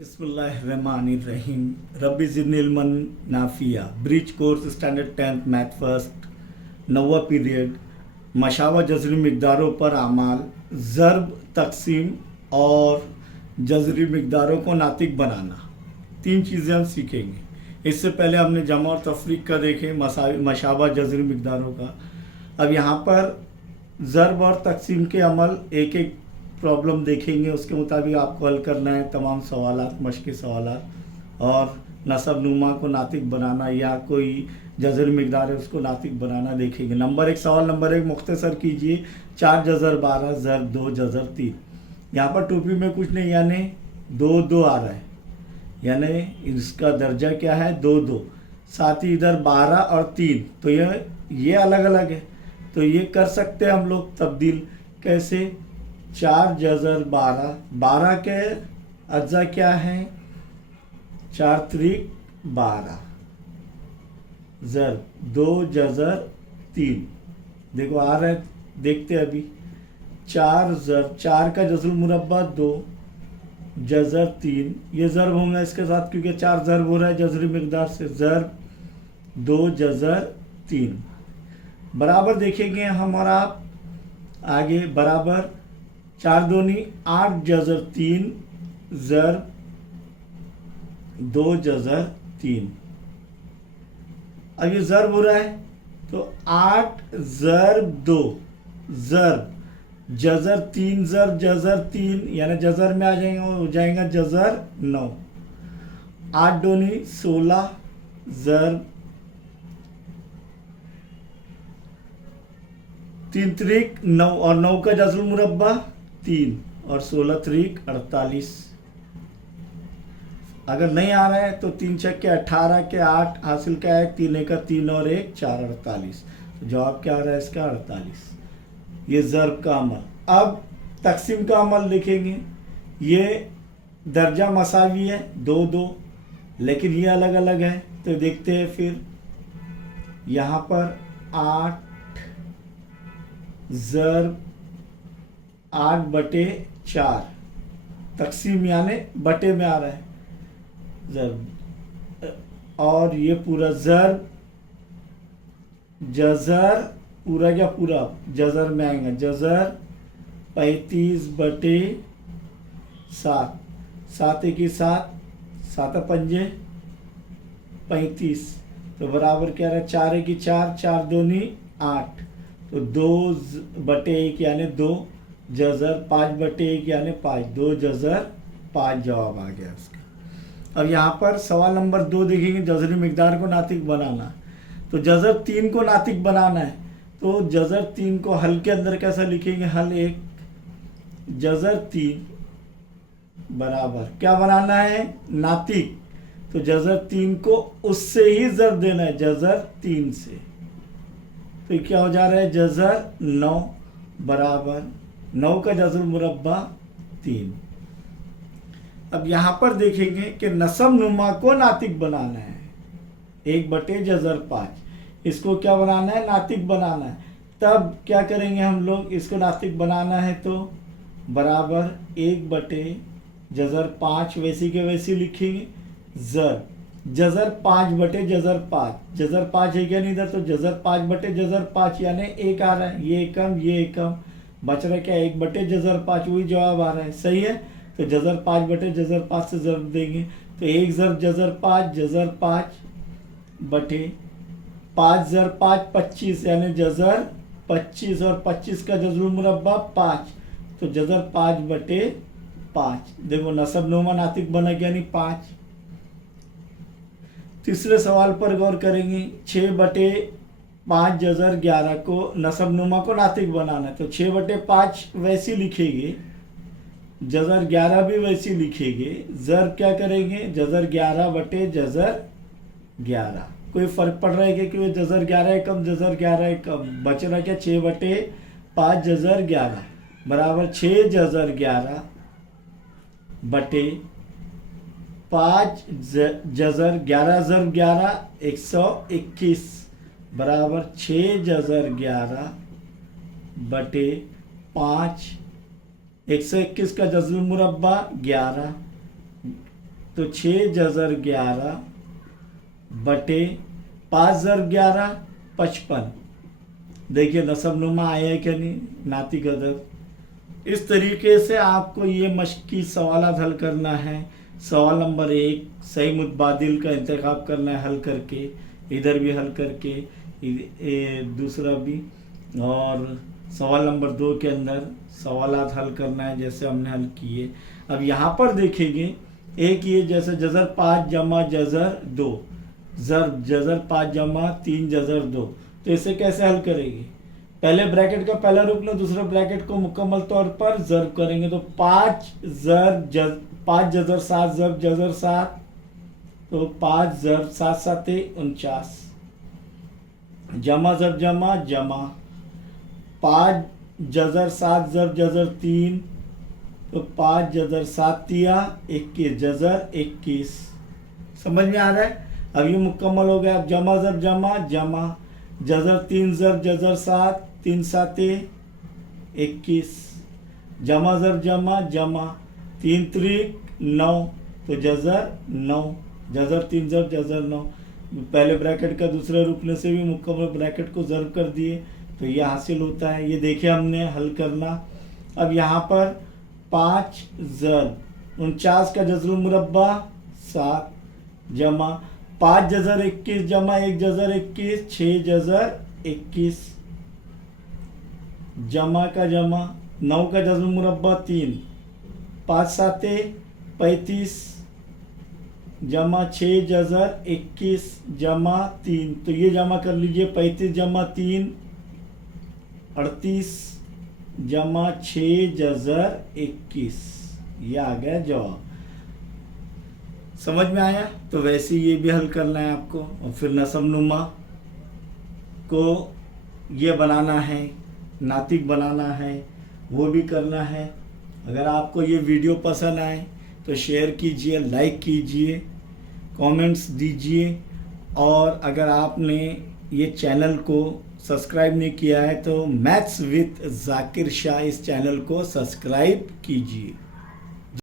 बिस्मिल्लाहिर्रहमानिर्रहीम। रब्बी ज़िदनी इल्मन नाफिया। Bridge course standard 10th math first, नौवा पीरियड। मशावा जज़री मिक़दारों पर आमाल, ज़र्ब, तक़सीम और जज़री मिक़दारों को नातिक बनाना, तीन चीज़ें हम सीखेंगे। इससे पहले हमने जमा और तफरीक का देखे, मशावा जज़री मिक़दारों का। अब यहाँ पर ज़र्ब और तक़सीम के अमल एक एक प्रॉब्लम देखेंगे, उसके मुताबिक आपको हल करना है तमाम सवालात, मश्क़ी सवालात। और नसब नुमा को नातिक बनाना या कोई जज़र मिक़दार है उसको नातिक बनाना देखेंगे। सवाल नंबर 1 मुख्तसर कीजिए। 4 जज़र 12 ज़र्ब 2 जज़र 3। यहाँ पर टोपी में कुछ नहीं, यानी 2 2 आ रहा है, यानी इसका दर्जा क्या है 2 2। साथ ही इधर 12 और 3, तो ये अलग अलग है, तो ये कर सकते हैं हम लोग तब्दील। कैसे? 4 जज़र 12, 12 के अज्जा क्या हैं? 4 त्रिक 12 ज़र्ब 2 जज़र 3। देखो आ रहा है, देखते हैं अभी। 4 ज़र्ब 4 का जज़र मुरब्बा 2 जज़र 3, ये ज़र्ब होंगे इसके साथ क्योंकि 4 ज़र्ब हो रहा है जज़री मिक़दार से। ज़र्ब 2 जज़र 3 बराबर देखेंगे हम और आप आगे। बराबर 4 दूनी 8 जज़र 3 ज़र्ब 2 जज़र 3। अब ये ज़र्ब हो रहा है तो 8 ज़र्ब 2 ज़र्ब जज़र 3 ज़र्ब जज़र 3, यानी जज़र में आ जाएगा, हो जाएगा जज़र 9। 8 दूनी 16 ज़र्ब 3 त्रिक 9, और 9 का जज़र मुरब्बा 3, और 16 त्रिक 48। अगर नहीं आ रहा है तो 3 छक्के के 18 के 8 हासिल क्या है? 3 एक 3 और 1 4, 48। तो जवाब क्या आ रहा है इसका? 48। ये ज़र्ब का अमल। अब तक़सीम का अमल देखेंगे। ये दर्जा मसावी है 2 2, लेकिन ये अलग अलग है, तो देखते हैं फिर। यहाँ पर 8 ज़र्ब 8 बटे 4, तक़सीम यानी बटे में आ रहा है ज़र्ब, और ये पूरा ज़र्ब जज़र पूरा क्या पूरा जज़र में आएगा। जज़र 35 बटे 7, 7 एक 7, 7 पंजे 35, तो बराबर क्या रहा? 4 एक 4, 4 दूनी 8, तो 2 बटे 1 यानी 2 जज़र 5 बटे 1 यानी 5, 2 जज़र 5 जवाब आ गया उसका। अब यहाँ पर सवाल नंबर 2 देखेंगे, जज़री मिक़दार को नातिक बनाना। तो जज़र 3 को नातिक बनाना है, तो जज़र 3 को हल के अंदर कैसा लिखेंगे? हल 1 जज़र 3 बराबर क्या बनाना है? नातिक। तो जज़र 3 को उससे ही ज़र्ब देना है, जज़र 3 से, तो क्या हो जा रहा है? जज़र 9 बराबर 9 का जज़र मुरब्बा 3। अब यहाँ पर देखेंगे कि नसब नुमा को नातिक बनाना है। 1 बटे जज़र 5, इसको क्या बनाना है? नातिक बनाना है। तब क्या करेंगे हम लोग? इसको नातिक बनाना है तो बराबर 1 बटे जज़र 5 वैसी के वैसी लिखेंगे। ज़र जज़र 5 बटे जज़र 5, जज़र 5 है क्या नहीं इधर, तो जज़र 5 बटे जज़र 5 यानी 1 आ रहा है, ये एकम ये एकम, बच रहा क्या? 1 बटे जज़र 5, वही जवाब आ रहा है। सही है, तो जज़र 5 बटे जज़र 5 से ज़र्ब देंगे, तो 1 ज़र्ब जज़र 5 जज़र 5 बटे 5 ज़र्ब 5 25, यानी जज़र 25, और 25 का जज़र मुरब्बा 5, तो जज़र 5 बटे 5। देखो नसब नुमा नातिक बना गया, यानी 5। तीसरे सवाल पर गौर करेंगे। 6 बटे 5 जज़र 11 को नसब नुमा को नातिक बनाना है, तो 6 बटे 5 वैसी लिखेंगे, जज़र 11 भी वैसी लिखेंगे। ज़र्ब क्या करेंगे? जज़र 11 बटे जज़र 11। कोई फ़र्क पड़ रहा है कि वो जज़र 11 है कम, जज़र 11 है कम, बच रहा क्या? 6 बटे 5 जज़र 11 बराबर 6 जज़र 11 बटे 5 जज़र 11 ज़र्ब 11 121 बराबर 6 जज़र 11 बटे 5, 121 का जज़र मुरब्बा 11, तो 6 जज़र 11 बटे 5 ज़र 11 55। देखिए नसबनुमा आया है क्या नहीं, नातिक अदद। इस तरीके से आपको ये मश्की सवाल हल करना है। सवाल नंबर 1 सही मुतबादिल का इंतखाब करना है हल करके, इधर भी हल करके, दूसरा भी, और सवाल नंबर 2 के अंदर सवालात हल करना है जैसे हमने हल किए। अब यहाँ पर देखेंगे एक ये जैसे जज़र 5 जमा जज़र 2, जज़र 5 जमा 3 जज़र 2, तो इसे कैसे हल करेंगे? पहले ब्रैकेट का पहला रुकन, दूसरा ब्रैकेट को मुकम्मल तौर पर ज़र्ब करेंगे। तो 5 जज़र 7 ज़र्ब जज़र 7, तो 5 ज़र्ब 7 7 49, जमा ज़र्ब जमा जमा 5 जज़र 7 ज़र्ब जज़र 3, तो 5 जज़र 7 तिया 21 जज़र 21। समझ में आ रहा है? अब ये मुकम्मल हो गया। जमा ज़र्ब जमा जमा जज़र 3 ज़र्ब जज़र 7 3 7 21, जमा ज़र्ब जमा जमा 3 त्रिक 9, तो जज़र 9, जज़र 3 ज़र्ब जज़र 9। पहले ब्रैकेट का दूसरे रुकने से भी मुकम्मल ब्रैकेट को ज़र्ब कर दिए, तो ये हासिल होता है। ये देखिए हमने हल करना। अब यहाँ पर 5 ज़र्ब 49 का जज़र मुरब्बा 7, जमा 5 जज़र 21 जमा 1 जज़र 21 6 जज़र 21, जमा का जमा 9 का जज़र मुरब्बा 3, 5 7 35, जमा 6 जज़र 21 जमा 3, तो ये जमा कर लीजिए। 35 जमा 3 38, जमा 6 जज़र 21, ये आ गया जवाब। समझ में आया? तो वैसे ये भी हल करना है आपको। और फिर नसबनुमा को ये बनाना है, नातिक बनाना है, वो भी करना है। अगर आपको ये वीडियो पसंद आए तो शेयर कीजिए, लाइक कीजिए, कमेंट्स दीजिए, और अगर आपने ये चैनल को सब्सक्राइब नहीं किया है तो मैथ्स विद जाकिर शाह इस चैनल को सब्सक्राइब कीजिए।